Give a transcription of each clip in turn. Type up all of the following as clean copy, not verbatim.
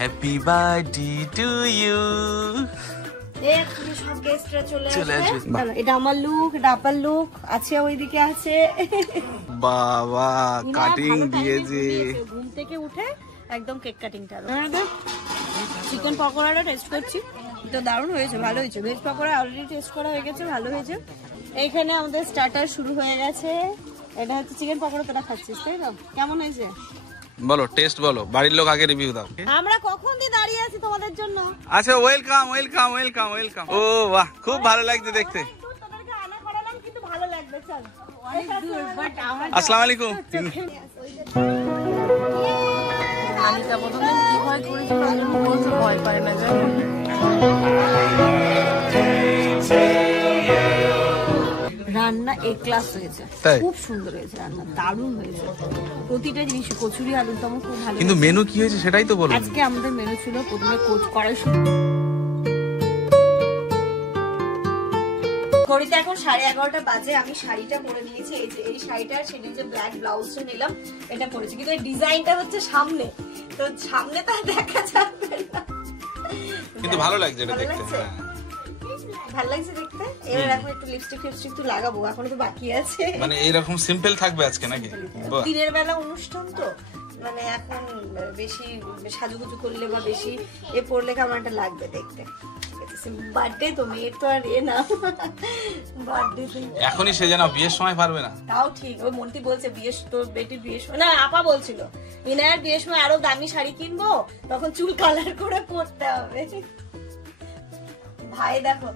Happy birthday to you. সব গেস্টরা চলে আসবে। এটা আমার লুক, এটা আপার লুক আছে, ওইদিকে আছে। বাবা কাটিং দিয়েছে। ঘুম থেকে উঠে একদম কেক কাটিংটা। চিকেন পকোড়াটা টেস্ট করছি, তো দারুণ হয়েছে, ভালো হয়েছে। ভেজ পকোড়া অলরেডি টেস্ট করা হয়ে গেছে, ভালো হয়েছে। এইখানে আমাদের স্টার্টার শুরু হয়ে গেছে। এটা হচ্ছে চিকেন পকোড়া, তোরা খাচ্ছিস তাই তো? কেমন হয়েছে বলো, টেস্ট বলো, বাড়ির লোক আগে রিভিউ দাও। আমরা কখন দিয়ে দাঁড়িয়ে আছি তোমাদের জন্য। আচ্ছা, ওয়েলকাম ওয়েলকাম ওয়েলকাম ওয়েলকাম। ও বাহ, খুব ভালো লাগছে দেখতে। তোদেরকে আনা করালাম, কিন্তু ভালো লাগবে। চল, আসসালামু আলাইকুম। আনিকা প্রথমে কি ভয় করেছিল, ভয় পায় না জানি। রান্না এ ক্লাস হয়েছে, খুব সুন্দর হয়েছে রান্না, দারুণ হয়েছে প্রতিটা জিনিস। কচুরি আলুর দম খুব ভালো। কিন্তু মেনু কি হয়েছে সেটাই তো বলো। আজকে আমাদের মেনু ছিল প্রথমে কড়াইশুঁটি। ঘড়িতে এখন 11:30 বাজে। আমি শাড়িটা পরে নিয়েছি, এই যে এই শাড়িটা, সেদিন যে ব্ল্যাক ব্লাউজটা নিলাম এটা পরেছি, কিন্তু এই ডিজাইনটা হচ্ছে সামনে, তো সামনে তো দেখা যাবে না, কিন্তু ভালো লাগছে এটা দেখতে। ভালো লাগছে দেখতে। এবার এখন একটু লিপস্টিক তো লাগাবো, এখনো তো বাকি আছে। মানে এইরকম সিম্পল থাকবে আজকে নাকি? দিনের বেলা অনুষ্ঠান তো, মানে এখন বেশি সাজুগুজু করলে বা বেশি এ পড়লে কেমন একটা লাগবে দেখতে। বার্থডে তো, মেয়ের তো আর এ না, বার্থডে এখনই সেজে নাও, বিয়ের সময় পারবে না। তাও ঠিক। ওই মন্ত্রী বলছে বিয়ের, তোর বেটির বিয়ের সময়, না আপা বলছিল ইনায়ার বিয়ের সময় আরো দামি শাড়ি কিনবো, তখন চুল কালার করে পরতে হবে। ভাই দেখো,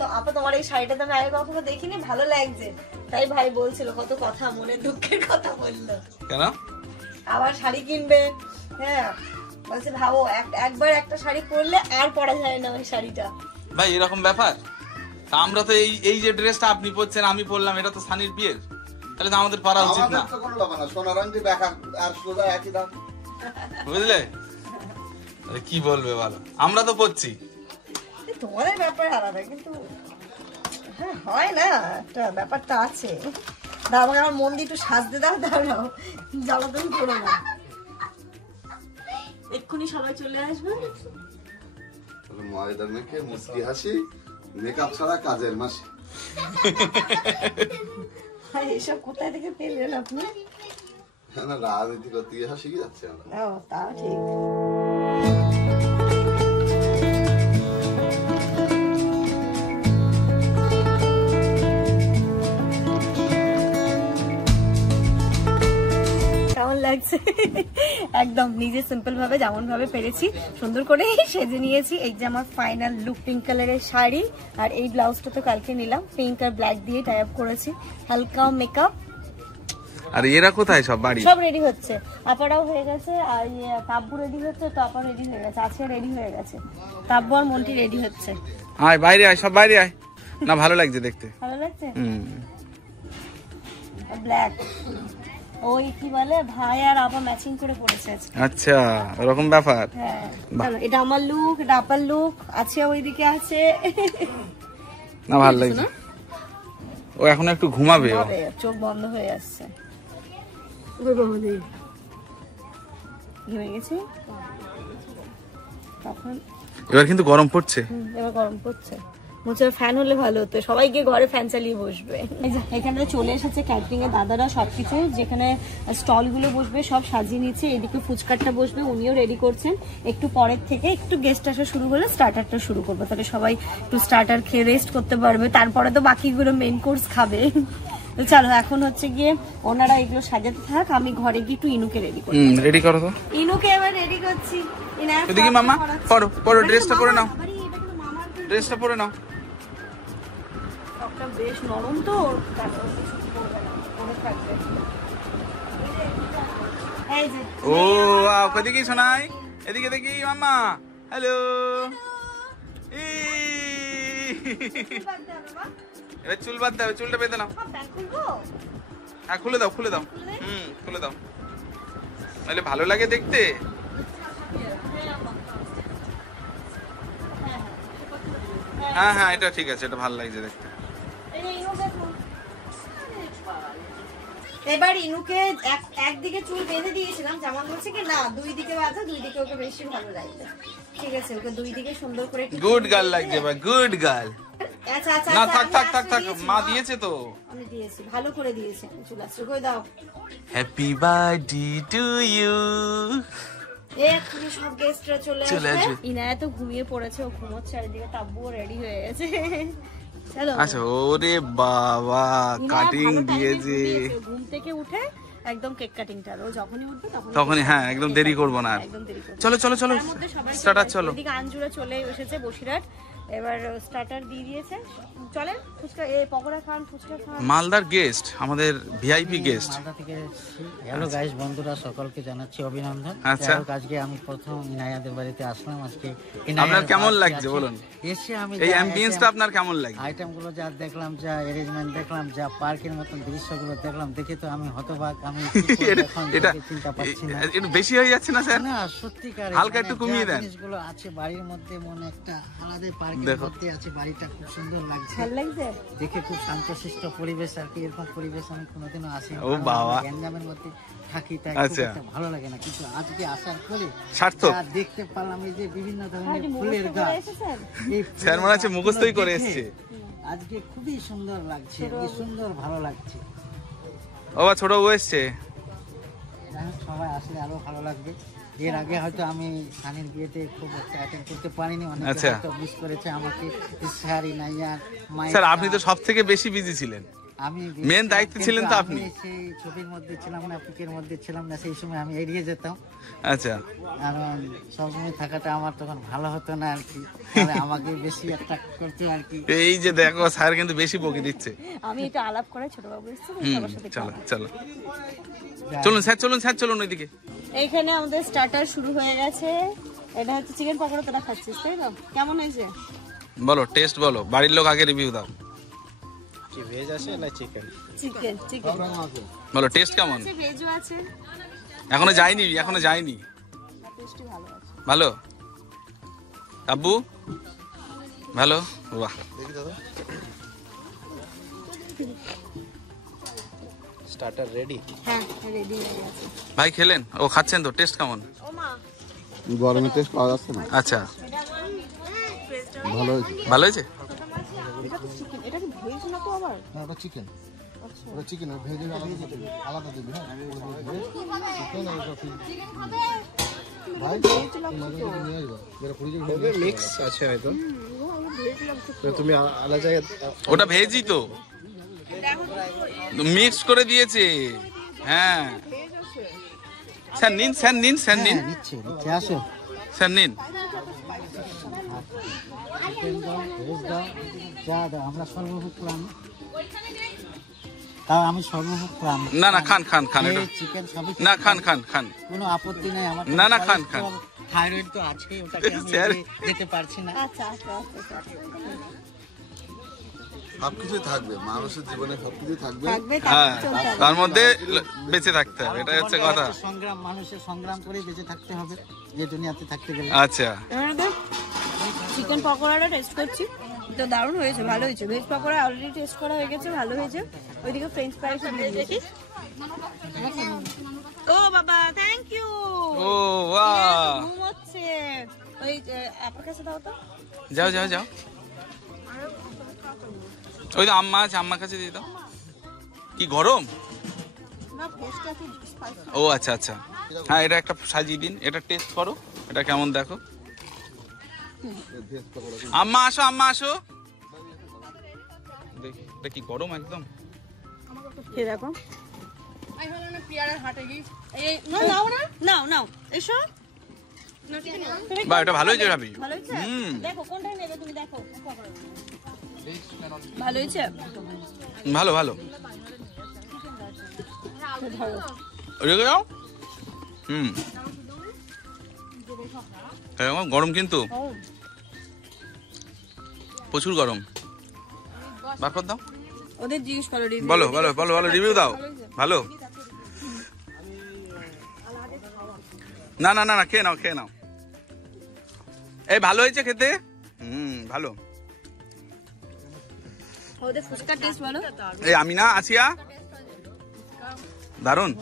তো আপা তোমার এই শাড়িটা তো আমি আগে কখনো দেখিনি, ভালো লাগছে। তাই ভাই বলছিল, কত কথা, মনে দুঃখের কথা বললো। কেন আবার শাড়ি কিনবে? হ্যাঁ বলছে, ভাবো একবার একটা শাড়ি পরলে আর পরা যায় না ওই শাড়িটা। ভাই এরকম ব্যাপার? তা আমরা তো এই যে ড্রেসটা আপনি পরছেন আমি পরলাম, এটা তো সানির বিয়ের, তাহলে তো আমাদের পরা উচিত না? বুঝলে কি বলবে বলো, আমরা তো পরছি। তোমাদের ব্যাপার আলাদা, কিন্তু হ্যাঁ হয় না, একটা ব্যাপারটা আছে। আমাকে আমার মন দিয়ে একটু সাজতে দাও, দাঁড়াও, জ্বালাতন করো না। এক্ষুনি সবাই চলে আসবে। ময়দা মেখে মুচকি হাসি, মেকআপ ছাড়া কাজের মাসি। এসব কোথায় থেকে পেলেন আপনি? রাজনীতি করতে গিয়ে হাসি যাচ্ছে। ও তাও ঠিক। কেমন লাগছে? একদম নিজে সিম্পল ভাবে যেমন ভাবে পেরেছি সুন্দর করে সেজে নিয়েছি। এই যে আমার ফাইনাল লুক, পিঙ্ক কালারের শাড়ি, আর এই ব্লাউজটা তো কালকে নিলাম, পিঙ্ক আর ব্ল্যাক দিয়ে টাই আপ করেছি, হালকা মেকআপ। আর এরা কোথায়? সব বাড়ি সব রেডি হচ্ছে, আপারাও হয়ে গেছে, আর তাব্বু রেডি হচ্ছে, তো আপা রেডি হয়ে গেছে, আছে রেডি হয়ে গেছে, তাব্বু আর মন্টি রেডি হচ্ছে। আয় বাইরে আয়, সব বাইরে আয়। না ভালো লাগছে দেখতে, ভালো লাগছে। ব্ল্যাক, ওই কি বলে, ভাই আর আপা ম্যাচিং করে পড়েছে। আচ্ছা ওরকম ব্যাপার। হ্যাঁ এটা আমার লুক, এটা আপার লুক আছে, ওইদিকে আছে। না ভালো লাগছে। ও এখন একটু ঘুমাবে, চোখ বন্ধ হয়ে আসছে, ঘুমিয়ে গেছে। তখন এবার কিন্তু গরম পড়ছে, এবার গরম পড়ছে, বলছে ফ্যান হলে ভালো হতো, সবাইকে ঘরে ফ্যান চালিয়ে বসবে। এখানে চলে এসেছে ক্যাটারিং এর দাদারা, সবকিছু যেখানে স্টল গুলো বসবে সব সাজিয়ে নিচ্ছে। এদিকে ফুচকারটা বসবে, উনিও রেডি করছেন। একটু পরের থেকে একটু গেস্ট আসা শুরু হলে স্টার্টারটা শুরু করবো, তাহলে সবাই একটু স্টার্টার খেয়ে রেস্ট করতে পারবে, তারপরে তো বাকিগুলো মেইন কোর্স খাবে। চলো এখন হচ্ছে গিয়ে ওনারা এগুলো সাজাতে থাক, আমি ঘরে গিয়ে একটু ইনুকে রেডি করি। রেডি করো তো। ইনুকে এবার রেডি করছি। এদিকে মামা পরো পরো, ড্রেসটা পরে নাও, ড্রেসটা পরে নাও। বেশ নরম তো, ও কদিকে শোনাই, এদিকে দেখি মাম্মা, হ্যালো। এবার চুল বাদ দাও, চুলটা বেঁধে নাও। হ্যাঁ খুলে দাও, খুলে দাও, খুলে দাও, নাহলে ভালো লাগে দেখতে। হ্যাঁ হ্যাঁ এটা ঠিক আছে, এটা ভালো লাগছে দেখতে। এবার ইনুকে একদিকে চুল বেঁধে দিয়েছিলাম, জামা বলছে কি না 2 দিকে বাঁধা, 2 দিকে ওকে বেশি ভালো লাগবে। ঠিক আছে, ওকে 2 দিকে সুন্দর করে গুড গার্ল লাগছে ভাই, গুড গার্ল। আচ্ছা আচ্ছা না থাক মা দিয়েছে তো, আমি দিয়েছি, ভালো করে দিয়েছি। চুল আসছে কই দাও। Happy birthday to you. এক্ষুনি সব গেস্টরা চলে আসবে। ইনায়া তো ঘুমিয়ে পড়েছে, ও ঘুমোচ্ছে, আর এদিকে তাব্বুও রেডি হয়ে গেছে। চলো। আচ্ছা, ওরে বাবা, কাটিং দিয়েছে। ঘুম থেকে উঠে একদম কেক কাটিংটা, ও যখনই উঠবে তখনই, হ্যাঁ একদম দেরি করবো না। একদম দেরি করব। চলো চলো চলো, স্টার্টার চলো। এদিকে আঞ্জুরা চলে এসেছে বসিরহাট, এবার স্টার্টার দিয়ে দিয়েছে। চলেন ফুচকা, পকোড়া খান, ফুচকা খান। মালদার গেস্ট, আমাদের ভিআইপি গেস্ট। মালদা থেকে এসেছি। হ্যালো গাইস, বন্ধুরা সকলকে জানাচ্ছি অভিনন্দন। আচ্ছা, আজকে আমি প্রথম ইনায়াদের বাড়িতে আসলাম। আজকে আপনার কেমন লাগছে বলুন? এসে আমি এই অ্যাম্বিয়েন্সটা আপনার কেমন লাগছে? আইটেমগুলো যা দেখলাম, যা অ্যারেঞ্জমেন্ট দেখলাম, যা পার্কের মতন দৃশ্যগুলো দেখলাম, দেখে তো আমি হতবাক। আমি এটা চিন্তা পাচ্ছি না, একটু বেশি হয়ে যাচ্ছে না স্যার? না সত্যিকার, হালকা একটু কমিয়ে দেন। জিনিসগুলো আছে বাড়ির মধ্যে, মনে একটা আলাদা পার্কের মধ্যে আছে। বাড়িটা খুব সুন্দর লাগছে, ভালো লাগছে দেখে, খুব শান্তশিষ্ট পরিবেশ আর কি। এরকম পরিবেশ আমি কোনোদিনও আসিনি। ও বাবা, গ্যাঞ্জামের মধ্যে থাকি, তাই আচ্ছা ভালো লাগে না, কিন্তু আজকে আসার পরে সার্থক দেখতে পারলাম এই যে বিভিন্ন ধরনের ফুলের গাছ। স্যার মনে হচ্ছে মুখস্থই করে এসেছে। আজকে খুবই সুন্দর লাগছে, কি সুন্দর ভালো লাগছে। ও ছোট বউ এসছে, সবাই আসলে আরো ভালো লাগবে। এর আগে হয়তো আমি সানির বিয়েতে খুব একটা অ্যাটেন্ড করতে পারিনি, অনেকে হয়তো মিস করেছে আমাকে। স্যার ইনাইয়া, স্যার আপনি তো সব থেকে বেশি বিজি ছিলেন, আমি মেন দায়িত্ব ছিলেন তো আপনি। সেই ছবির মধ্যে ছিলাম না, পিকের মধ্যে ছিলাম না, সেই সময় আমি এড়িয়ে যেতাম। আচ্ছা, কারণ সবসময় থাকাটা আমার তখন ভালো হতো না আর কি, তাহলে আমাকে বেশি অ্যাট্রাক্ট করতো আর কি। এই যে দেখো স্যার কিন্তু বেশি বকে দিচ্ছে। আমি এটা আলাপ করে ছোট বাবু এসেছে, সবার সাথে চলো চলো চলুন স্যার, চলুন স্যার, চলুন ওইদিকে। এইখানে আমাদের স্টার্টার শুরু হয়ে গেছে। এটা হচ্ছে চিকেন পকোড়া, তোরা খাচ্ছিস তাই তো? কেমন হয়েছে বলো, টেস্ট বলো, বাড়ির লোক আগে রিভিউ দাও। কি ভেজ আছে না চিকেন? চিকেন চিকেন বলো টেস্ট কেমন? আছে, ভেজও আছে। এখনো যায়নি, এখনো যায়নি। টেস্টই ভালো আছে। ভালো আব্বু, ভালো। বাহ, স্টার্টার রেডি? হ্যাঁ রেডি হয়ে গেছে। ভাই খেলেন? ও খাচ্ছেন তো, টেস্ট কেমন? ও মা, গরমে টেস্ট পাওয়া যাচ্ছে না। আচ্ছা, ভালো হয়েছে। ভালো হয়েছে। এটা তো চিকেন, এটা কি ভেজ না তো আবার? না, ওটা চিকেন, ওটা চিকেন, ভেজ আলাদা দিবি। হ্যাঁ, চিকেন আর ওটা ভাই নিয়ে আসবা, যেটা পুরি মিক্স আছে হয়তো, তুমি আলাদা জায়গায়। ওটা ভেজই তো, মিক্স করে দিয়েছে। হ্যাঁ স্যার নিন, স্যার নিন, স্যার নিন, নিচ্ছে আসো স্যার নিন। চিকেন দাও, ভেজ দাও, যা দাও, আমরা সর্বভোগ করলাম। তাও আমি সর্বভোগ করলাম। না না, খান খান খান, এটা চিকেন সবই না, খান খান খান, কোনো আপত্তি নেই আমার। না না, খান খান। থাইরয়েড তো আছে, ওটাকে আমি স্যার। যেতে পারছি না। আচ্ছা আচ্ছা আচ্ছা সবকিছুই থাকবে, মানুষের জীবনে সবকিছুই থাকবে। থাকবে, হ্যাঁ, চলতে হবে। তার মধ্যে বেঁচে থাকতে হবে, এটাই হচ্ছে কথা। সংগ্রাম, মানুষের সংগ্রাম করে বেঁচে থাকতে হবে যে দুনিয়াতে থাকতে গেলে। আচ্ছা, চিকেন পকোড়াটা টেস্ট করছি, তো দারুণ হয়েছে, ভালো হয়েছে। ভেজ পকোড়া অলরেডি টেস্ট করা হয়ে গেছে, ভালো হয়েছে। ওইদিকে ফ্রেঞ্চ ফ্রাইস দিয়ে দিয়েছি। ও বাবা, থ্যাংক ইউ। ও বাহ, ঘুমোচ্ছে। ওই আপনার কাছে দাও তো। যাও যাও যাও, ওই তো আম্মা আছে, আম্মার কাছে দিয়ে দাও। কি গরম? না, ভেজটা একটু স্পাইসি। ও আচ্ছা আচ্ছা, হ্যাঁ এটা একটা সাজিয়ে দিন, এটা টেস্ট করো, এটা কেমন দেখো। আম্মা আসো, আম্মা আসো, দেখি এটা কি গরম একদম। খেয়ে দেখো। নাও না, নাও নাও, এসো। বা এটা ভালো হয়েছে ভাবি। ভালো হয়েছে? হুম। দেখো কোনটাই নেবে তুমি, দেখো। ভালো হয়েছে? ভালো ভালো, ভালো। রেখে যাও। হুম, গরম কিন্তু প্রচুর গরম। বার কর দাও, ওদের জিজ্ঞেস করো, বলো বলো বলো বলো, রিভিউ দাও। ভালো? না না না না, খেয়ে নাও, খেয়ে নাও। এই ভালো হয়েছে খেতে। ভালো। ওদের ফুচকা টেস্ট ভালো। এই আমি না, আসিয়া দারুন।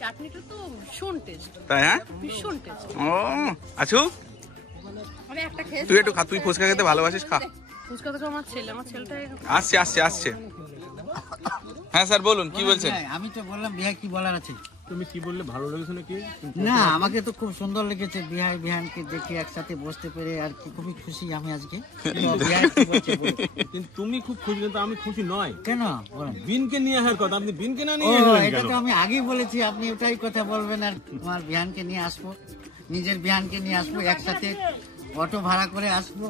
চাটনিটা তো ভীষণ টেস্ট, তাই? হ্যাঁ, ভীষণ টেস্ট। ও আছু, আমি একটা খেয়ে তুই একটু খা, তুই ফুচকা খেতে ভালোবাসিস, খা। ফুচকা তো আমার ছেলেটা আসছে আসছে আসছে। হ্যাঁ স্যার বলুন, কি বলছেন? আমি তো বললাম বিহাই কি বলার আছে? তুমি কি বললে, ভালো লেগেছে নাকি? না, আমাকে তো খুব সুন্দর লেগেছে বিহাই বিহানকে দেখে একসাথে বসতে পেরে, আর কি খুবই খুশি আমি আজকে। বিহাই কি বলছে বলুন। কিন্তু তুমি খুব খুশি, কিন্তু আমি খুশি নয়। কেন বলেন? বিনকে নিয়ে আসার কথা, আপনি বিনকে না ও, নিয়ে এলেন এটা কেন? তো আমি আগেই বলেছি, আপনি ওটাই কথা বলবেন। আর তোমার বিহানকে নিয়ে আসবো, নিজের বিহানকে নিয়ে আসবো, একসাথে অটো ভাড়া করে আসবো,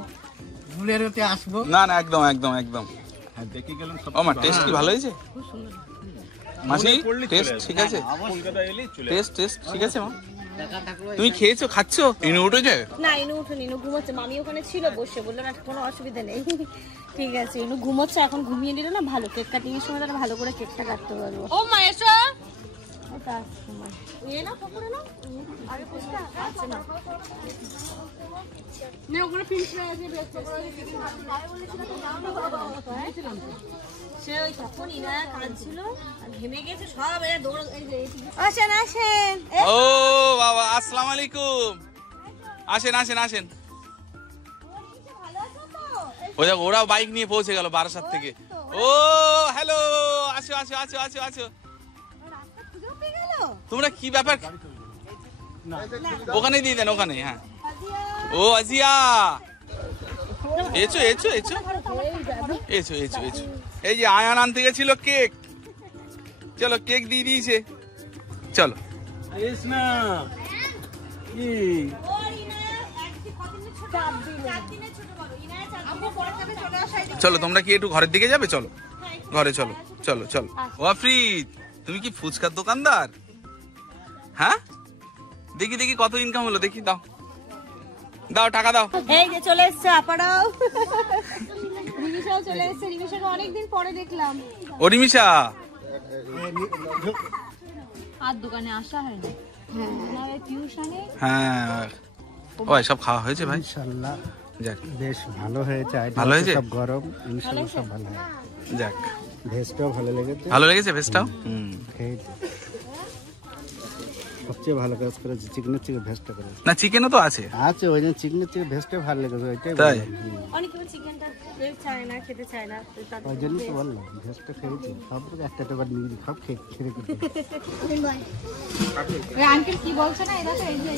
বুলেরোতে আসবো। না না, একদম একদম একদম। হ্যাঁ, দেখে গেলাম সব। ও মা, টেস্ট কি ভালো হয়েছে? মাসি, পড়লেই চলে টেস্ট আসবে। ঠিক আছে? কলকাতা এলেই চলে টেস্ট ঠিক আছে মা? টাকা থাকলো। তুমি খেয়েছো, খাচ্ছ? ইনু উঠেছে? না, ইনু উঠুনি, ইনু ঘুমোচ্ছে। মামি ওখানে ছিল বসে, বললো না কোনো অসুবিধা নেই। ঠিক আছে, ইনু ঘুমোচ্ছে, এখন ঘুমিয়ে নিলে না ভালো, কেক কাটিং এর সময় তাহলে ভালো করে কেকটা কাটতে পারবো। ও মা এসো। ওটা সময় এ না পকড়ে না আরে পুষ্পা আছে না নে ওগুলো পিন করে আছে বেস্ট বলেছিলাম তো সে ওই তখন ইনা কাজ ছিল আর ঘেমে গেছে সব এ দৌড় এই যে আসেন আসেন ও বাবা, আসসালামু আলাইকুম। আসেন আসেন আসেন। ওই দেখো, ওরা বাইক নিয়ে পৌঁছে গেল বারাসাত থেকে। ও হ্যালো, আসো আসো আসো আসো আসো। তোমরা কি ব্যাপার? ওখানে দিয়ে দেন, ওখানে। হ্যাঁ, ও আজিয়া, এসো এসো এসো এসো এসো এসো। এই যে আয়ান আনতে গেছিল কেক, চলো কেক দিয়ে দিয়েছে, চলো। এস না কি চলো, তোমরা কি একটু ঘরের দিকে যাবে? চলো ঘরে, চলো চলো চলো। ও আফরিদ, তুমি কি ফুচকার দোকানদার? হ্যাঁ, দেখি দেখি কত ইনকাম হলো, দেখি, দাও দাও, টাকা দাও। এই যে চলে এসছে আপারাও, রিমিশাও চলে এসছে। রিমিশাকে অনেকদিন পরে দেখলাম। ও রিমিশা, আর দোকানে আসা হয় না। হ্যাঁ, টিউশনে। হ্যাঁ, ওই সব খাওয়া হয়েছে ভাই? ইনশাআল্লাহ যাক বেশ ভালো হয়েছে। ভালো হয়েছে? সব গরম, ইনশাআল্লাহ সব ভালো হয়। যাক, ভেজটাও ভালো লেগেছে। ভালো লেগেছে ভেজটাও? খেয়েছি, সবচেয়ে ভালো কাজ করেছে চিকেনের থেকে ভেজটা করেছে। না, চিকেনও তো আছে। আচ্ছা, ওই জন্য চিকেনের থেকে ভেজটা ভালো লেগেছে, ওইটাই তাই? অনেকে চিকেনটা চায় না, খেতে চায় না, ওই জন্য তো বললাম ভেজটা খেয়েছি। সব একটা টাকা নিয়ে সব খেয়ে আঙ্কেল কি বলছে না এরা তো এই যে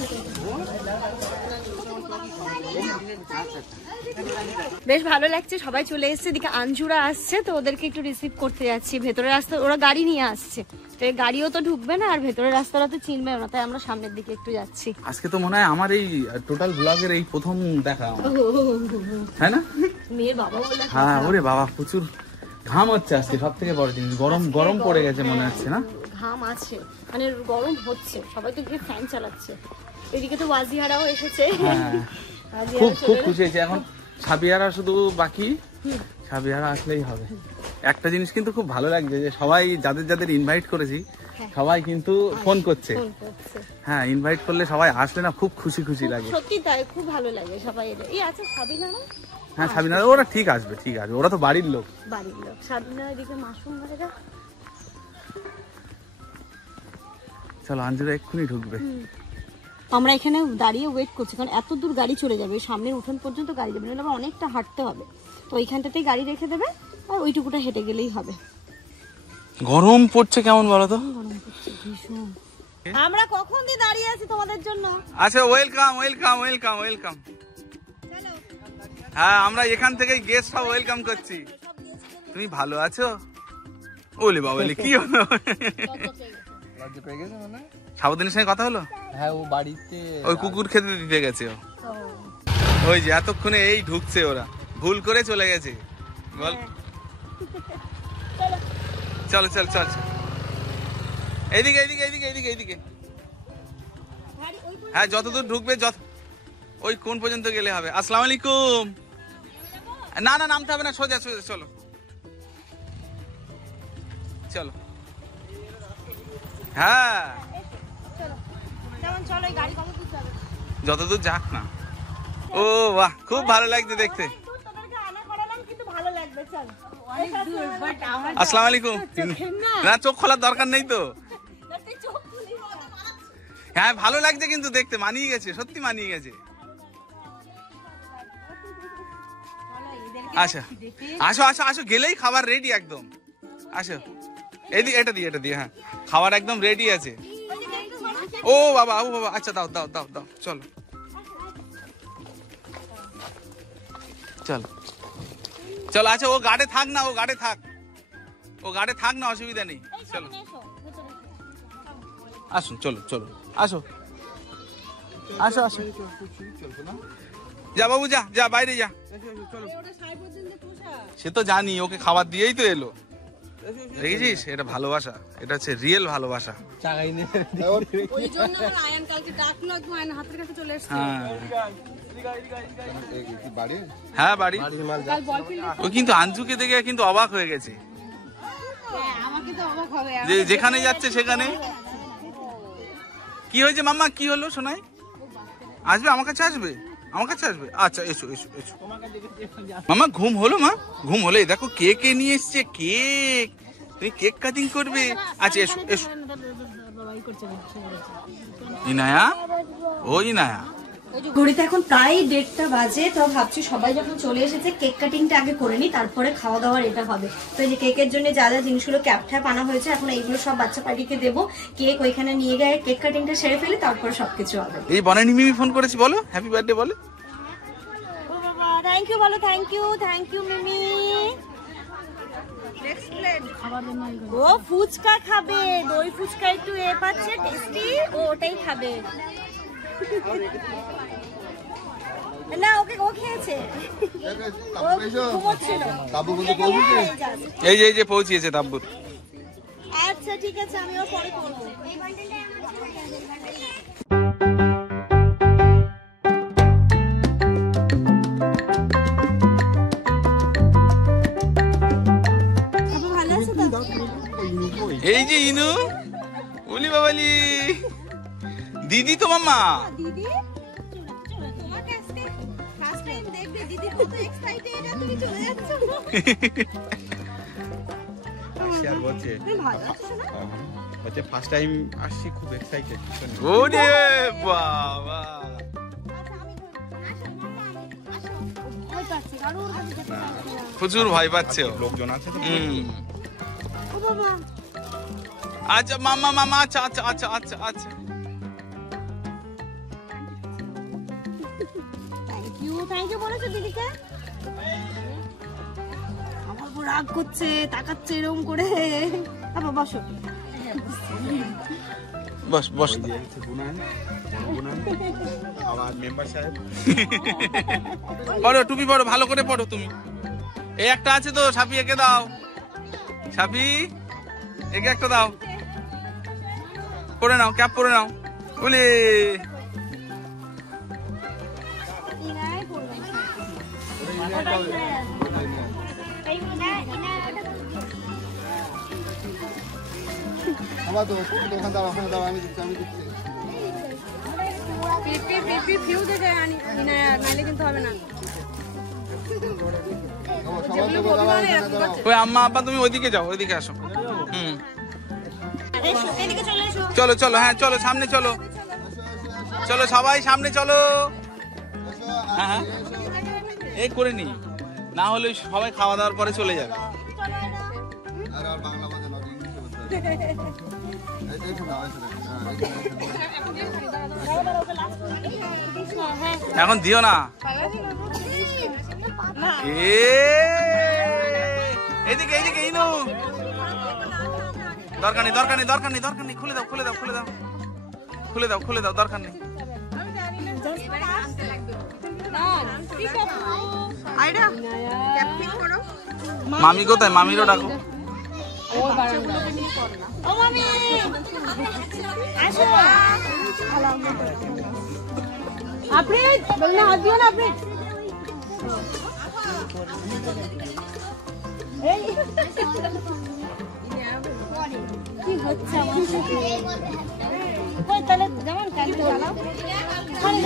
বেশ ভালো লাগছে। সবাই চলে এসছে, এদিকে আঞ্জুরা আসছে, তো ওদেরকে একটু রিসিভ করতে যাচ্ছি। ভেতরের রাস্তা ওরা গাড়ি নিয়ে আসছে, তো এই গাড়িও তো ঢুকবে না, আর ভেতরের রাস্তাটা তো চিনবে না, তাই আমরা সামনের দিকে একটু যাচ্ছি। আজকে তো মনে হয় আমার এই টোটাল ব্লগের এই প্রথম দেখা আমার। হ্যাঁ না? মেয়ের বাবা বলে হ্যাঁ, ওরে বাবা, প্রচুর ঘাম হচ্ছে আজকে, সব থেকে বড় জিনিস। গরম গরম পড়ে গেছে মনে হচ্ছে না? ঘাম আছে, মানে গরম হচ্ছে, সবাই তো গিয়ে ফ্যান চালাচ্ছে। এদিকে তো ওয়াজিহারাও এসেছে। হ্যাঁ, খুব খুব খুশি হয়েছে। এখন সাবিয়ারা শুধু বাকি, সাবিয়ারা আসলেই হবে। একটা জিনিস কিন্তু খুব ভালো লাগছে যে সবাই যাদের যাদের ইনভাইট করেছি সবাই কিন্তু ফোন করছে। হ্যাঁ, ইনভাইট করলে সবাই আসলে না খুব খুশি খুশি লাগে। সত্যি তাই, খুব ভালো লাগে সবাই এলে। এই আছে সাবিনা না? হ্যাঁ, সাবিনা ওরা ঠিক আসবে, ঠিক আসবে, ওরা তো বাড়ির লোক। বাড়ির লোক। সাবিনা এদিকে মাশরুম ভাজা। চলো, আঞ্জুরা এক্ষুনি ঢুকবে। আমরা এখানে দাঁড়িয়ে ওয়েট করছি, কারণ এত দূর গাড়ি চলে যাবে, সামনের উঠান পর্যন্ত গাড়ি যাবে, নাহলে আবার অনেকটা হাঁটতে হবে। তো ওইখানটাতেই গাড়ি রেখে দেবে, আর ওইটুকুটা হেঁটে গেলেই হবে। গরম পড়ছে কেমন বলো তো? গরম পড়ছে ভীষণ। আমরা কখন দিয়ে দাঁড়িয়ে আছি তোমাদের জন্য। আচ্ছা, ওয়েলকাম ওয়েলকাম ওয়েলকাম ওয়েলকাম। হ্যাঁ, আমরা এখান থেকেই গেস্ট সব ওয়েলকাম করছি। তুমি ভালো আছো? ওলে বাবালে, কি হলো? সাবধানের সঙ্গে কথা হলো? হ্যাঁ, ও বাড়িতে ওই কুকুর খেতে দিতে গেছে ও। ওই যে এতক্ষণে এই ঢুকছে, ওরা ভুল করে চলে গেছে। বল, চলো চল চল, এইদিকে এইদিকে এইদিকে এইদিকে এইদিকে। হ্যাঁ, যতদূর ঢুকবে, যত ওই কোন পর্যন্ত গেলে হবে। আসসালামু আলাইকুম। না না, নামতে হবে না, সোজা সোজা চলো চলো। হ্যাঁ, যতদূর যাক না। ও বাহ, খুব ভালো লাগছে দেখতে। আসসালামু আলাইকুম। না, চোখ খোলার দরকার নেই তো। হ্যাঁ ভালো লাগছে কিন্তু দেখতে, মানিয়ে গেছে, সত্যি মানিয়ে গেছে। আচ্ছা আসো আসো আসো, গেলেই খাবার রেডি একদম। আসো এদিকে, এটা দিয়ে হ্যাঁ, খাবার একদম রেডি আছে। ও বাবা, ও বাবা, আচ্ছা দাও দাও দাও দাও, চলো চলো চলো। আচ্ছা ও গাড়ে থাক না, ও গাড়ে থাক, ও গাড়ে থাক না, অসুবিধা নেই। চলো আসুন, চলো চলো, আসো আসো আসো। যা বাবু, যা যা, বাইরে যা। সে তো জানি, ওকে খাবার দিয়েই তো এলো। দেখেছিস, এটা ভালোবাসা, এটা হচ্ছে রিয়েল ভালোবাসা। হ্যাঁ বাড়ি। ও কিন্তু আঞ্জুকে দেখে কিন্তু অবাক হয়ে গেছে, যে যেখানে যাচ্ছে সেখানে। কি হয়েছে মাম্মা, কি হলো শোনাই? আসবে আমার কাছে, আসবে আমার কাছে আসবে। আচ্ছা এসো এসো এসো। মামা ঘুম হলো? মা ঘুম হলে দেখো কেক নিয়ে এসছে, কেক, তুমি কেক কাটিং করবে। আচ্ছা এসো এসো। ইনায়া, ও ইনায়া, ঘড়িতে এখন প্রায় 1:30 বাজে। তো ভাবছি সবাই যখন চলে এসেছে কেক কাটিংটা আগে করে নি, তারপরে খাওয়া দাওয়ার এটা হবে। তো এই যে কেকের জন্য যা যা জিনিসগুলো ক্যাপঠ্যাপ আনা হয়েছে, এখন এইগুলো সব বাচ্চা পার্টিকে দেবো। কেক ওইখানে নিয়ে গিয়ে কেক কাটিংটা সেরে ফেলি, তারপরে সবকিছু হবে। এই বনানি মিমি ফোন করেছি, বলো হ্যাপি বার্থডে বলো। ও বাবা, থ্যাংক ইউ বলো, থ্যাংক ইউ মিমি। ও ফুচকা খাবে, দই ফুচকা একটু এ পাচ্ছে টেস্টি, ও ওটাই খাবে না। ওকে ও খেয়েছে, এই যে পৌঁছিয়েছে তাব্বুর। আচ্ছা ঠিক আছে, আমিও পরে করবো। এই যে ইনু, উলি বাবালি, দিদি তো মাম্মা। দিদি তোমাকে আজকে ফার্স্ট টাইম দেখবে, দিদি কত এক্সাইটেড, তুমি চলে যাচ্ছ। শেয়ার করছে, ভালো আছো না? হচ্ছে ফার্স্ট টাইম আসছি, খুব এক্সাইটেড। ওরে বাবা, প্রচুর ভয় পাচ্ছে ও। লোকজন আছে তো। ও বাবা, আচ্ছা মামা মামা, আচ্ছা আচ্ছা আচ্ছা আচ্ছা আচ্ছা। থ্যাংক ইউ বলেছো দিদিকে। আমার উপর রাগ করছে, তাকাচ্ছে এরকম করে। বাবা বসো, বস বস। আবার মেম্বার সাহেব, পড়ো টুপি পড়ো, ভালো করে পড়ো তুমি। এই একটা আছে তো, সাপি একে দাও, সাপি একে একটা দাও, পরে নাও, ক্যাপ পরে নাও। বলে আমার তো দোকান দাও, ওখানে দাও, আমি দিচ্ছি, আমি দিচ্ছি। ওই আম্মা আব্বা তুমি ওইদিকে যাও, ওইদিকে আসো। চলো চলো, হ্যাঁ চলো, সামনে চলো, চলো সবাই সামনে চলো। হ্যাঁ হ্যাঁ এই করে নি, না হলে সবাই খাওয়া দাওয়ার পরে চলে যাবে। এখন দিও না, এদিকে এদিকে ইনু, দরকার নেই দরকার নেই দরকার নেই দরকার নেই, খুলে দাও খুলে দাও খুলে দাও খুলে দাও খুলে দাও, দরকার নেই। মামি কোথায়? মামিরও ডাকো। আপনি বললে হাত দিও না, আপনি কি হচ্ছে তাহলে যেমন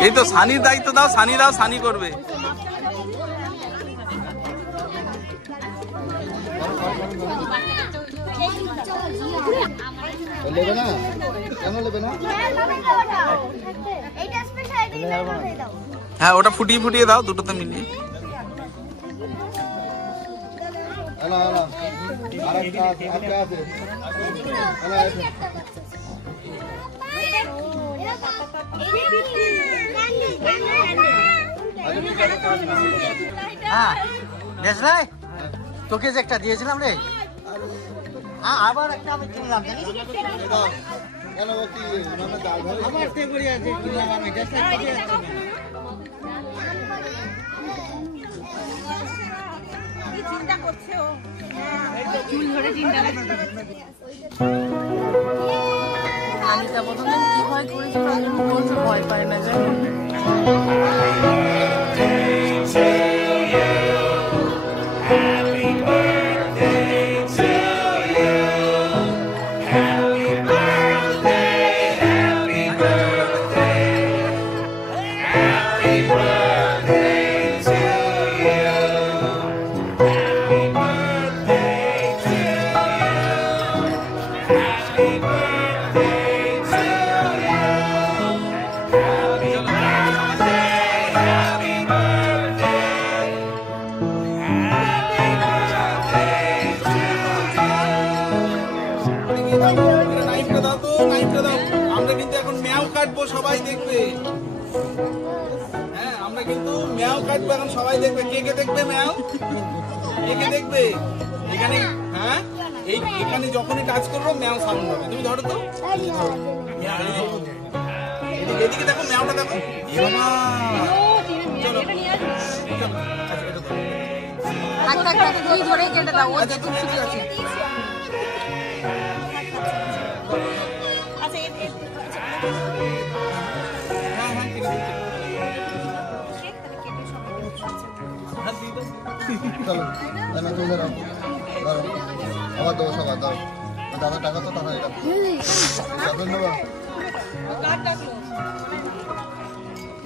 এই তো সানির দায়িত্ব দাও, সানি দাও, সানি করবে। लेबे ना কেন लेबे ना এইটা স্পেশাল এটা দাও হ্যাঁ ওটা ফুটিয়ে ফুটিয়ে দাও দুটোতে মিলিয়ে হ্যালো হ্যালো আরেকটা আছে হ্যাঁ বেশ নাই তোকে যে একটা দিয়েছিলাম রে হ্যাঁ আবার একটা আমি কিনলাম জানিস কেন কি মানে দাল ধরে আবার টেবিল আছে কিনলাম আমি বেশ নাই চিন্তা করছে ও চুল ধরে চিন্তা করছে আমি তা প্রথমে কি ভয় করেছিল আমি বলতে ভয় পাই না জানি আমরা কিন্তু এখন ম্যাও কাটবো সবাই দেখবে হ্যাঁ আমরা কিন্তু ম্যাও কাটবো এখন সবাই দেখবে কে কে দেখবে ম্যাও কে কে দেখবে এখানে হ্যাঁ এই এখানে যখনই টাচ করবো ম্যাও সাউন্ড হবে তুমি ধরো তো এদিকে দেখো ম্যাওটা দেখো তুই ধরে কেটে দাও ও দেখুন ছুটি আছে চলো না তুই ধরো ধরো আবার দাও সবার দাও দাদা টাকা তো টাকা এটা চাদর নেবা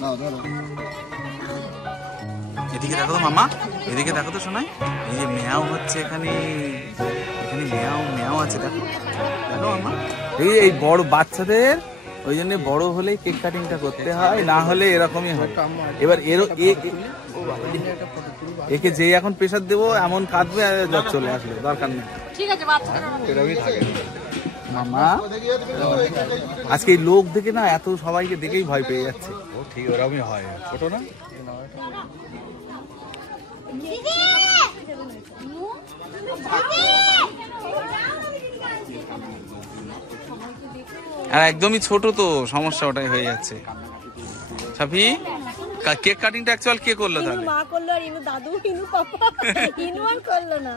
না ধরো এদিকে দেখো তো মামা এদিকে দেখো তো শোনাই এই যে ম্যাও হচ্ছে এখানে এখানে ম্যাও ম্যাও আছে দেখো দেখো মামা এই বড় বাচ্চাদের ওই জন্য বড় হলেই কেক কাটিংটা করতে হয় না হলে এরকমই হয় এবার একে যে এখন প্রেশার দেবো এমন কাঁদবে আর চলে আসবে দরকার নেই ঠিক আছে বাচ্চাদের থাকে মামা আজকে এই লোক দেখে না এত সবাইকে দেখেই ভয় পেয়ে যাচ্ছে ও ঠিক ওরকমই হয় ছোট না আর একদমই ছোট তো সমস্যা ওটাই হয়ে যাচ্ছে সাফি কেক কাটিংটা অ্যাকচুয়াল কে করলো তাহলে মা করলো আর ইনু দাদু ইনু পাপা ইনু আর করলো না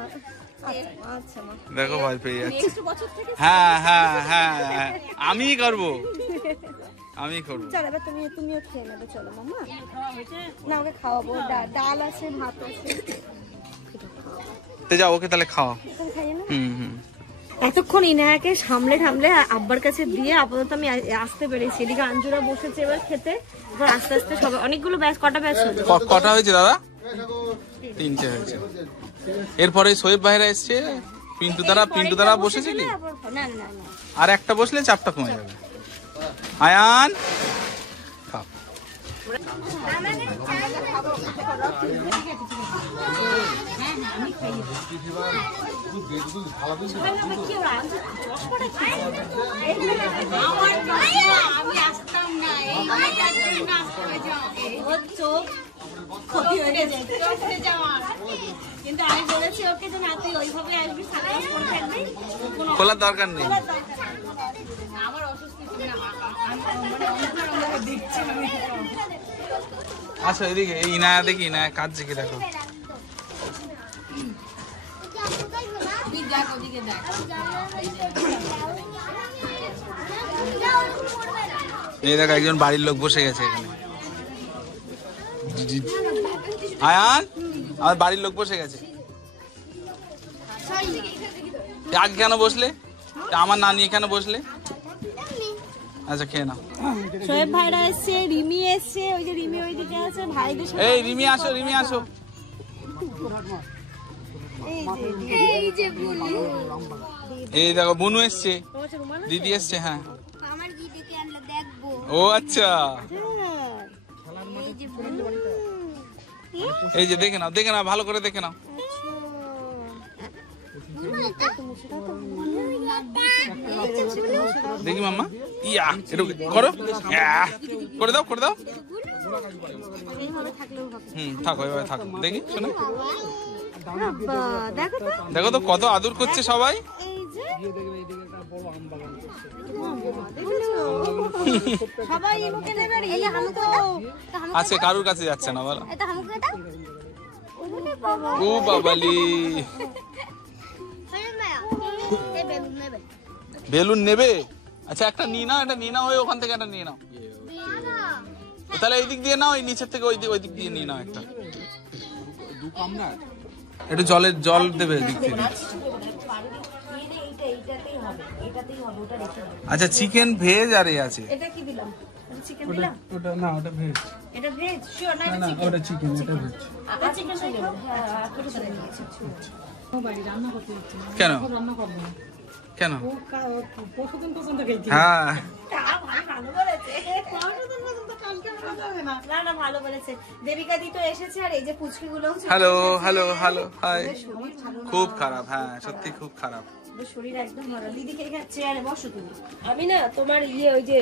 আচ্ছা মা দেখো ভয় পেয়ে যাচ্ছে নেক্সট বছর থেকে হ্যাঁ হ্যাঁ হ্যাঁ আমিই করবো আমি করবো চলো এবার তুমিও খেয়ে নেবে চলো মামা না ওকে খাওয়াবো ডাল আছে ভাত আছে তো যাও ওকে তাহলে খাওয়া খাইয়ে না হুম এতক্ষণ ইনায়াকে সামলে ঠামলে আব্বার কাছে দিয়ে আপাতত আমি আসতে পেরেছি এদিকে আঞ্জুরা বসেছে এবার খেতে এবার আস্তে আস্তে সবাই অনেকগুলো ব্যাচ কটা ব্যাচ হলো কটা হয়েছে দাদা 3টে হয়েছে এরপরে সোয়েব ভাইরা এসছে পিন্টু দ্বারা বসেছে কি না না না আর একটা বসলে চাপটা কমে যাবে আয়ান খাও আমি আসতাম না চোখ ক্ষতি হয়ে গেছে কিন্তু আমি বলেছি ওকে যে না তুই ওইভাবে আসবি খোলার দরকার নেই আমার অসুস্থ ছিল না আচ্ছা এদিকে ইনায়া দেখি ইনায়া কাজ কি দেখো এই দেখো একজন বাড়ির লোক বসে গেছে এখানে আয়ান আমার বাড়ির লোক বসে গেছে আগে কেন বসলে আমার নানি এখানে বসলে আচ্ছা খেয়ে নাও শোয়েব ভাইরা এসছে রিমি এসছে ওই যে রিমি ওইদিকে আছে ভাইদের সাথে এই রিমি আসো এই যে বলি এই দেখো বুনু এসছে, দিদি এসছে। হ্যাঁ আমার দিদিকে আনলে দেখবো। ও আচ্ছা, এই যে বলি এই যে দেখে নাও, দেখে নাও, ভালো করে দেখে নাও। দেখি মাম্মা, ইয়া একটু করো, করে দাও, করে দাও। থাকো, এভাবে থাকো। দেখি শোনো, দেখো তো কত আদর করছে সবাই। সবাই মুখে নেবে। এই হামুকে দাও। আচ্ছা, কারুর কাছে যাচ্ছে না বলো। এটা হামুকে দাও। ও বাবালি, বেলুন নেবে? আচ্ছা একটা নিয়ে নাও, এটা নিয়ে নাও, ওই ওখান থেকে একটা নিয়ে নাও। তাহলে এই দিক দিয়ে নাও, এই নিচের থেকে ওই দিক দিয়ে নিয়ে নাও একটা। একটু জল দেবে দিক থেকে। আচ্ছা চিকেন ভেজ আর এ আছে। এটা কি দিলাম? চিকেন দিলাম? ওটা না, ওটা ভেজ। এটা ভেজ? শিওর না? না, ওটা চিকেন, এটা ভেজ। এটা চিকেন সহ হ্যাঁ, করে করে দিয়েছি। কেন কেন? হ্যাঁ ভালো বলেছে। না না ভালো বলেছে। দেবিকা দি তো এসেছে, আর এই যে পুচকি গুলো। Hello hello hello hi. খুব খারাপ, হ্যাঁ সত্যি খুব খারাপ। শরীর একদম ভালো। দিদিকে এখানে চেয়ারে বসো তুমি। আমি না তোমার ওই যে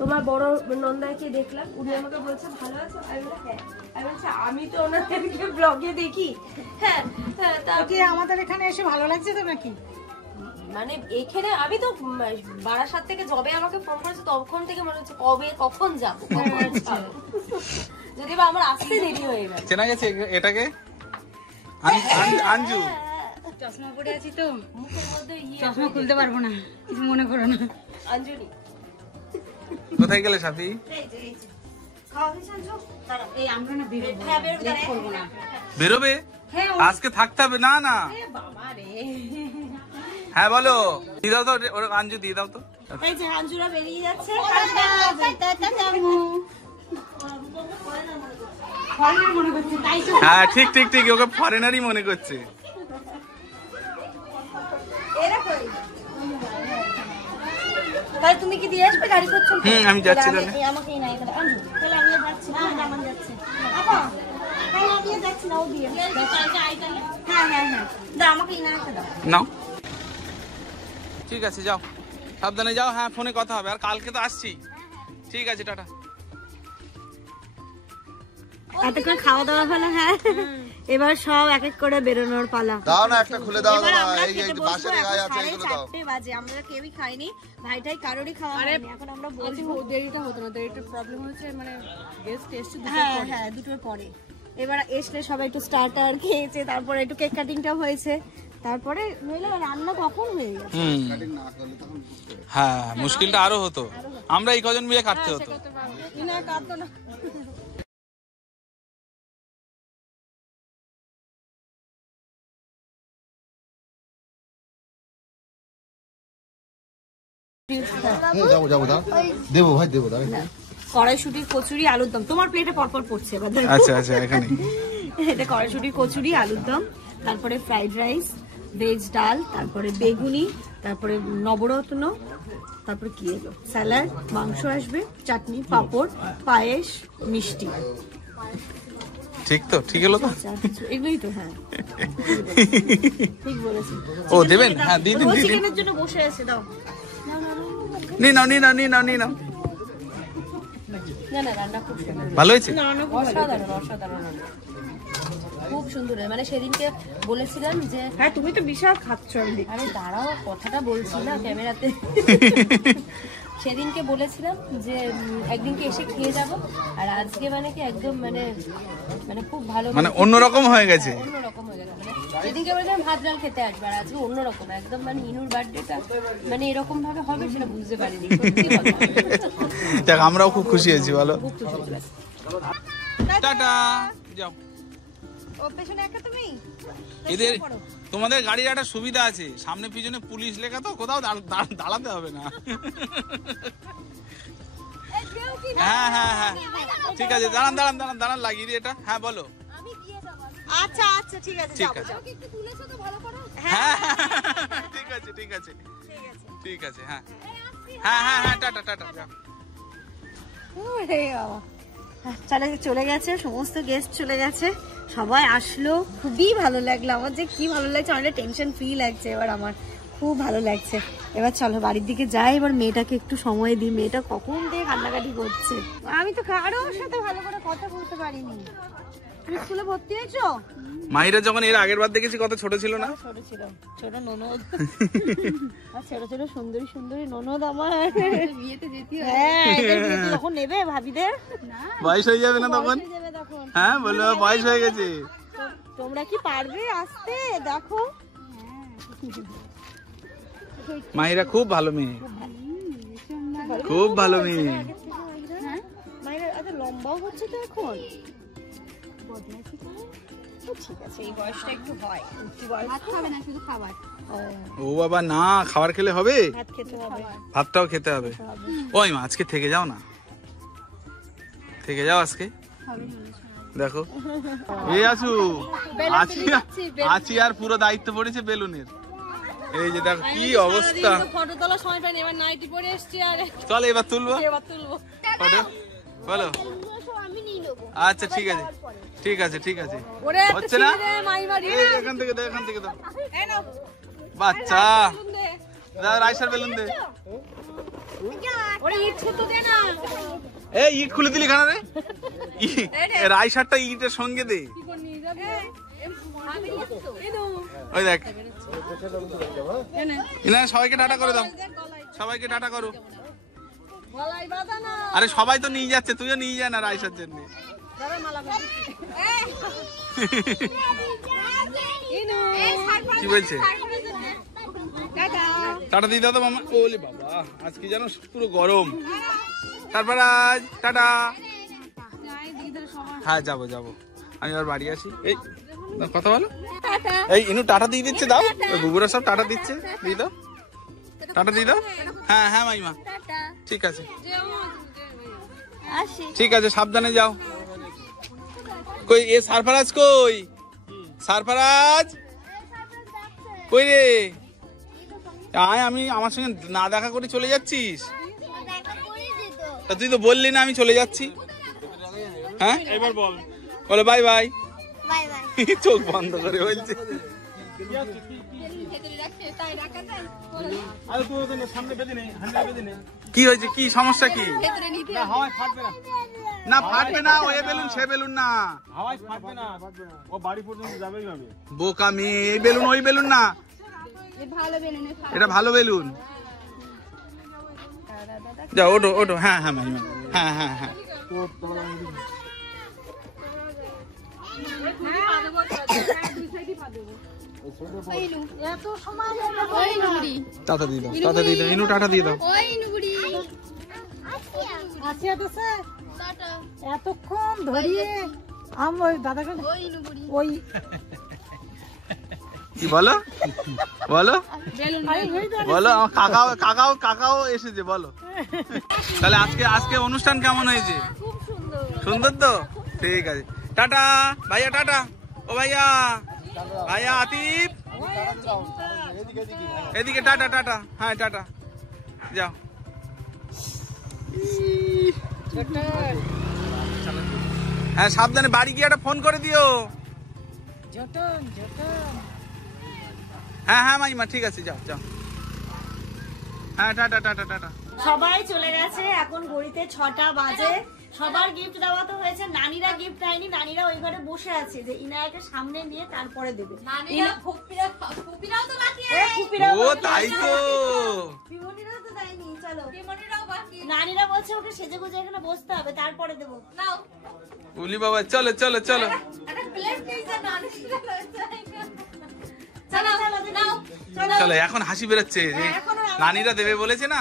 তোমার বড় নন্দাকে দেখলাম, উনি আমাকে বলছে ভালো আছো? আমি বললাম হ্যাঁ। আমি বলছি আমি তো ওনাদেরকে ব্লগে দেখি। হ্যাঁ হ্যাঁ, তা কি আমাদের এখানে এসে ভালো লাগছে তো নাকি? মানে এখানে আমি তো বারাসাত থেকে যবে আমাকে ফোন করেছে তখন থেকে মনে হচ্ছে কখন যাবো, যদি বা আমার আসতে দেরি হয়ে গেছে। চেনা গেছে এটাকে? আঞ্জু। চশমা পরে আছি তো মুখের মধ্যে চশমা খুলতে পারবো না, কিছু মনে করো না। অঞ্জলি কোথায় গেলে সাথী? বেরোবে আজকে, থাকতে হবে। না না হ্যাঁ বলো, দিয়ে দাও তো আঞ্জু, দিয়ে দাও তো। এই যে আঞ্জুরা বেরিয়ে যাচ্ছে। হ্যাঁ ঠিক ঠিক ঠিক, ওকে ফরেনারই মনে করছে। তাহলে তুমি কি দিয়ে আসবে? গাড়ি করছো? আমি যাচ্ছি। আমাকেই নাই তাহলে আঞ্জু, তাহলে আমিও যাচ্ছি না, জামান যাচ্ছে। আপা তাহলে আমিও যাচ্ছি না, ও দিয়ে। হ্যাঁ হ্যাঁ হ্যাঁ, দাও আমাকেই না একটা দাও। নাও ঠিক আছে, যাও সাবধানে যাও। হ্যাঁ ফোনে কথা হবে, আর কালকে তো আসছি। ঠিক আছে, টাটা। এতক্ষণ খাওয়া দাওয়া হলো। হ্যাঁ এবার সব এক এক করে বেরোনোর পালা। দাও না, একটা খুলে দাও। এবার আমরা এই খেতে যে বসবো। বাসের গায়ে আছে, এখন এগুলো দাও। 4:30 বাজে, আমরা কেউই খাইনি, ভাইটাই কারোরই খাওয়া হয়নি। এখন আমরা বলবো দেরিটা হতো না, দেরিটার প্রবলেম হচ্ছে মানে গেস্ট এসছে হ্যাঁ হ্যাঁ দুটোর পরে। এবার এসলে সবাই একটু স্টার্টার খেয়েছে, তারপরে একটু কেক কাটিংটা হয়েছে, তারপরে নইলে রান্না কখন হয়ে গেছে। হ্যাঁ মুশকিলটা আরো হতো, আমরা এই কজন মিলে কাটতে হতো। না কাটতো না। যাবো যাবো, দাও দেবো ভাই, দেবো দাও। কড়াইশুটির কচুরি আলুর দম তোমার প্লেটে পরপর পড়ছে এবার। আচ্ছা আচ্ছা, এখানে এটা কড়াইশুটির কচুরি আলুর দম, তারপরে ফ্রাইড রাইস, ভেজ ডাল, তারপরে বেগুনি, তারপরে নবরত্ন, তারপরে কি এলো স্যালাড, মাংস আসবে, চাটনি, পাঁপড়, পায়েস, মিষ্টি। ঠিক তো, ঠিক এলো তো, এগুলোই তো। হ্যাঁ ঠিক বলেছি। ও দেবেন? হ্যাঁ দিয়ে দিন, দিয়ে দিন। চিকেনের জন্য বসে আছে, দাও। নি নাও নি নাও নি নাও নি নাও। না না রান্না খুব সুন্দর, ভালো হয়েছে? অসাধারণ অসাধারণ রান্না, খুব সুন্দর। মানে সেদিনকে বলেছিলাম যে হ্যাঁ তুমি তো বিশাল খাচ্ছ। আরে দাঁড়াও, কথাটা বলছি না ক্যামেরাতে। সেদিনকে বলেছিলাম যে একদিনকে এসে খেয়ে যাব, আর আজকে মানে কি একদম মানে মানে খুব ভালো, মানে অন্যরকম হয়ে গেছে। অন্যরকম হয়ে গেছে। সেদিনকে বলেছিলাম ভাত ডাল খেতে আসবে, আর আজকে অন্যরকম একদম। মানে ইনুর বার্থডেটা মানে এরকম ভাবে হবে সেটা বুঝতে পারিনি। দেখ আমরাও খুব খুশি হয়েছি, বলো। খুব খুশি হয়েছি। টাটা, যাও। ও পেছনে একা তুমি? এদের তোমাদের গাড়ির একটা সুবিধা আছে, সামনে পিছনে পুলিশ লেখা, তো কোথাও দাঁড়াতে হবে না। হ্যাঁ হ্যাঁ হ্যাঁ ঠিক আছে, দাঁড়ান দাঁড়ান দাঁড়ান দাঁড়ান, লাগিয়ে দিই এটা। হ্যাঁ বলো। আচ্ছা আচ্ছা ঠিক আছে, ঠিক যাবো, আছে। যাবো। হ্যাঁ ঠিক আছে ঠিক আছে ঠিক আছে। হ্যাঁ হ্যাঁ হ্যাঁ হ্যাঁ টাটা টাটা যাও। ওরে বাবা। চলে গেছে, সমস্ত গেস্ট চলে গেছে, সবাই আসলো, খুবই ভালো লাগলো আমার, যে কি ভালো লাগছে, অনেকটা টেনশন ফ্রি লাগছে এবার আমার, খুব ভালো লাগছে। এবার চলো বাড়ির দিকে যাই, এবার মেয়েটাকে একটু সময় দিই, মেয়েটা কখন দিয়ে কান্নাকাটি করছে। আমি তো কারোর সাথে ভালো করে কথা বলতে পারিনি। তুমি স্কুলে ভর্তি হয়েছো? মাহিরা যখন এর আগের বার দেখেছি কত ছোট ছিল না? ছোট ছিল, ছোট ননদ। আর ছোট ছোট সুন্দরী সুন্দরী ননদ আমার। বিয়েতে যেতে হ্যাঁ, এদের বিয়েতে যখন নেবে ভাবিদের, বয়স হয়ে যাবে না তখন? হয়ে যাবে তখন। হ্যাঁ বললো বয়স হয়ে গেছে। তোমরা কি পারবে আসতে? দেখো মাহিরা খুব ভালো মেয়ে, খুব ভালো মেয়ে। মায়ের এত লম্বাও হচ্ছে তো এখন। ঠিক আছে, এই বয়সটা একটু হয়, উঠতি বয়স। ভাত খাবে না, শুধু খাবার। ও বাবা না, খাবার খেলে হবে? ভাত খেতে হবে। ভাতটাও খেতে হবে। ওই মা আজকে থেকে যাও না, থেকে যাও আজকে। দেখো এই আছু, আছি আর পুরো দায়িত্ব পড়েছে বেলুনের। এই যে দেখো কি অবস্থা। ফটো তোলার সময় পাইনি, এবার নাইটি পরে এসছি আর চল এবার তুলবো ফটো, বলো। আমি নিয়ে নেবো। আচ্ছা ঠিক আছে ঠিক আছে ঠিক আছে। ওরে হচ্ছে না? মাইমারি এই এখান থেকে দাও, এখান থেকে দাও। বাচ্চা দাও, রাইসার বেলুন দে। ওরে ইট ছুতো দে না। এই ইট খুলে দিলি খানা রে, রাইসারটা ইটের সঙ্গে দে। কি করে নিয়ে যাবে? ওই দেখ না, সবাইকে টাটা করে দাও, সবাইকে টাটা করো। গলায় বাঁধা না। আরে সবাই তো নিয়ে যাচ্ছে, তুইও নিয়ে যা না রাইসার জন্য। দাঁড়া মালা বাঁধা। কি বলছে? টাটা দিয়ে দাও তো মামা। ওলে বাবা আজ কি জানো পুরো গরম। তারপর আজ টাটা। হ্যাঁ যাবো যাবো, আমি এবার বাড়ি আসি। এই কথা বলো, এই ইনু টাটা দিয়ে দিচ্ছে, দাও। ওই বুবুরা সব টাটা দিচ্ছে, দিয়ে দাও, টাটা দিয়ে দাও। হ্যাঁ হ্যাঁ মাইমা ঠিক আছে, ঠিক আছে সাবধানে যাও। কই এ সারফারাজ কই? সারফারাজ কই রে? আয়, আমি আমার সঙ্গে না দেখা করে চলে যাচ্ছিস? তা তুই তো বললি না আমি চলে যাচ্ছি। হ্যাঁ এবার বল, বলো বাই বাই। Bye bye. চোখ বন্ধ করে বলছে। কি হয়েছে, কি সমস্যা কি? না ফাটবে না, ও এ বেলুন সে বেলুন না, বোকা মেয়ে। এই বেলুন ওই বেলুন না, এটা ভালো বেলুন। যাও ওঠো ওঠো। হ্যাঁ হ্যাঁ মাইমা, হ্যাঁ হ্যাঁ হ্যাঁ। টাটা দিয়ে দাও, টাটা দিয়ে দাও ইনু, টাটা দিয়ে দাও। এতক্ষণ ধরিয়ে আমার দাদাকে ওই কি বলো বলো বলো, আমার কাকাও কাকাও কাকাও এসেছে, বলো। তাহলে আজকে অনুষ্ঠান কেমন হয়েছে? সুন্দর তো, ঠিক আছে। টাটা ভাইয়া, টাটা। ও ভাইয়া, ভাইয়া আতিফ এদিকে, টাটা টাটা। হ্যাঁ টাটা, যাও। হ্যাঁ সাবধানে, বাড়ি গিয়ে একটা ফোন করে দিও। হ্যাঁ হ্যাঁ মাইমা ঠিক আছে, যাও যাও। হ্যাঁ টাটা টাটা টাটা। সবাই চলে গেছে, এখন ঘড়িতে 6টা বাজে। সবার গিফট দেওয়া তো হয়েছে, নানিরা গিফট দেয়নি, নানিরা ওই ঘরে বসে আছে যে ইনায়াকে সামনে নিয়ে তারপরে দেবে। ও তাই তো, পিমনিরাও তো দেয়নি, চলো নানিরা বলছে ওকে সেজে গুজে এখানে বসতে হবে, তারপরে দেবো। উলি বাবা চলো চলো চলো। চলো এখন হাসি বেরোচ্ছে, নানিরা দেবে বলেছে না।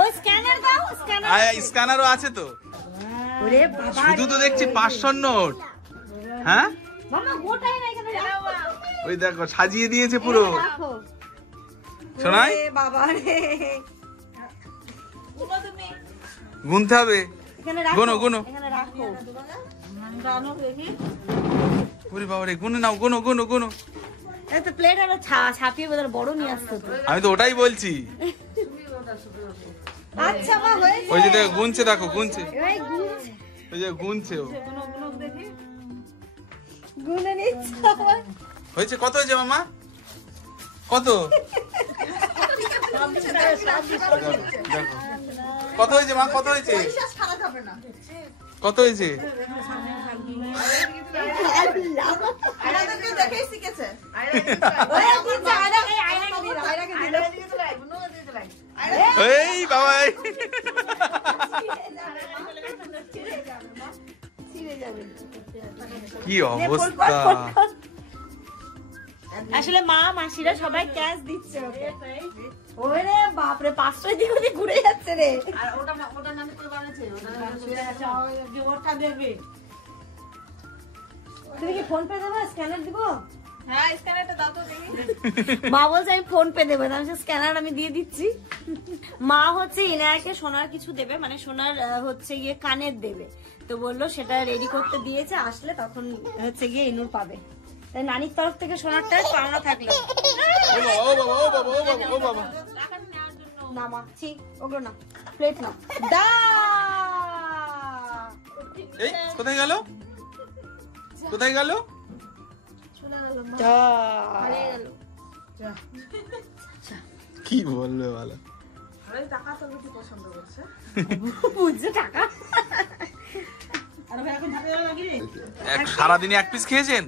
ওই স্ক্যানার দাও, স্ক্যানার। স্ক্যানারও আছে তো। ওরে বাবা, শুধু তো দেখছি 500 নোট। হ্যাঁ মামা গোটাই না এখানে রাখো। ওই দেখো সাজিয়ে দিয়েছে পুরো। রাখো শোনাই বাবা রে, গুনতে হবে, এখানে রাখো, গুনো গুনো। এখানে রাখো। জানো দেখি ওরে বাবা রে, গুনে নাও, গুনো গুনো গুনো। একটা প্লেট আর ছাপিয়ে বোধহয় বড় নিয়ে আসতো তো। আমি তো ওটাই বলছি। আচ্ছা মা হয়েছে। ওই যে দেখো গুনছে, দেখো গুনছে, এই গুনছে। ওই যে গুনছে ও। গুনে নিচ্ছে আবার। হয়েছে কত হয়েছে মামা? কত? দেখো কত হয়েছে মা, কত হয়েছে? কত হয়েছে? এই বাবা, কি অবস্থা! আসলে মা মাসিরা সবাই ক্যাশ দিচ্ছে ওকে। ওরে বাপরে, 500 দিয়ে ওদিকে ঘুরে যাচ্ছে রে। আর ওটা নামে করে বানাচ্ছে, ওটা দেবে। তুমি কি ফোন পে দেবে, স্ক্যানার দিব? হ্যাঁ, স্ক্যানারটা দাও তো দেখি। মা বলছে আমি ফোন পে দেবো, আমি স্ক্যানার আমি দিয়ে দিচ্ছি। মা হচ্ছে ইনায়াকে সোনার কিছু দেবে, মানে সোনার হচ্ছে গিয়ে কানের দেবে, তো বললো সেটা রেডি করতে দিয়েছে, আসলে তখন হচ্ছে গিয়ে ইনুর পাবে। তাই নানির তরফ থেকে সোনারটা পাওনা থাকলো। ও বাবা, ও বাবা, ও বাবা, ও বাবা। না মা, ঠিক ওগুলো না, প্লেট না। দা এই কোথায় গেল, কোথায় গেল? কি বলবে বলো? বুঝছে টাকা। সারাদিনে 1 পিস খেয়েছেন?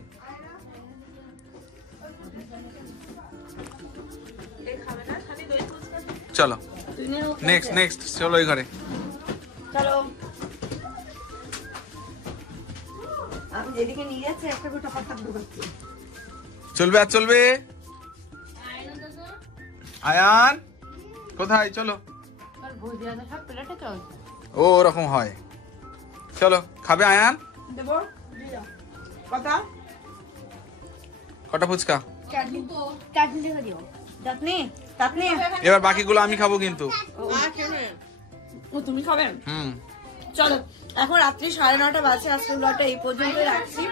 চলো নেক্সট নেক্সট, চলো এই ঘরে। চলো, আমি যেদিকে নিয়ে যাচ্ছি একটা করে টাকা থাকবে। চলবে আর চলবে। আয়ান কোথায়? চলো, ও ওরকম হয়। চলো খাবে আয়ান? দেবো কথা, কটা ফুচকা? চাটনি দেখে দিও। চাটনি চাটনি এবার বাকিগুলো আমি খাবো কিন্তু। ও তুমি খাবে? চলো, এখন রাত্রি 9:30 বাজে। আজকের ব্লগটা এই পর্যন্ত রাখছি।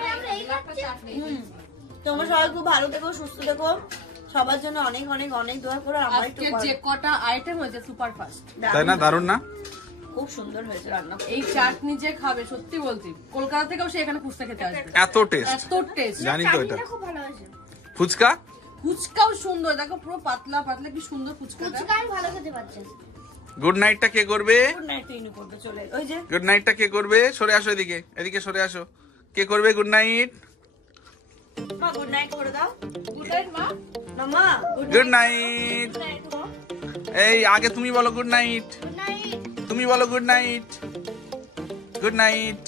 তোমরা সবাই খুব ভালো থেকো, সুস্থ থেকো, সবার জন্য অনেক অনেক অনেক দোয়া করো। আমার একটু আজকে যে কটা আইটেম হয়েছে সুপার ফাস্ট, তাই না? দারুণ না? খুব সুন্দর হয়েছে রান্না। এই চাটনি যে খাবে, সত্যি বলছি, কলকাতা থেকেও সে এখানে ফুচকা খেতে আসবে। এত টেস্ট, এত টেস্ট। জানি তো এটা। খুব ভালো হয়েছে। ফুচকা ফুচকাও সুন্দর, দেখো পুরো পাতলা পাতলা, কি সুন্দর ফুচকা। আমি ভালো খেতে পারছি। গুড নাইটটা কে করবে? গুড নাইট ইনু করবে, চলে ওই যে গুড নাইটটা কে করবে? সরে আসো এদিকে, এদিকে সরে আসো। কে করবে গুড নাইট? মা গুড নাইট করে দাও। গুড নাইট মা। মামা গুড নাইট। এই আগে তুমি বলো গুড নাইট, তুমি বলো গুড নাইট। Good night.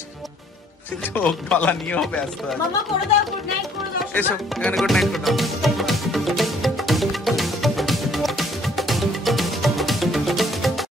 চোখ পালা নিয়েও ব্যস্ত আছে। মামা করে দাও, গুড নাইট করে দাও। এসো এখানে গুড নাইট করে দাও।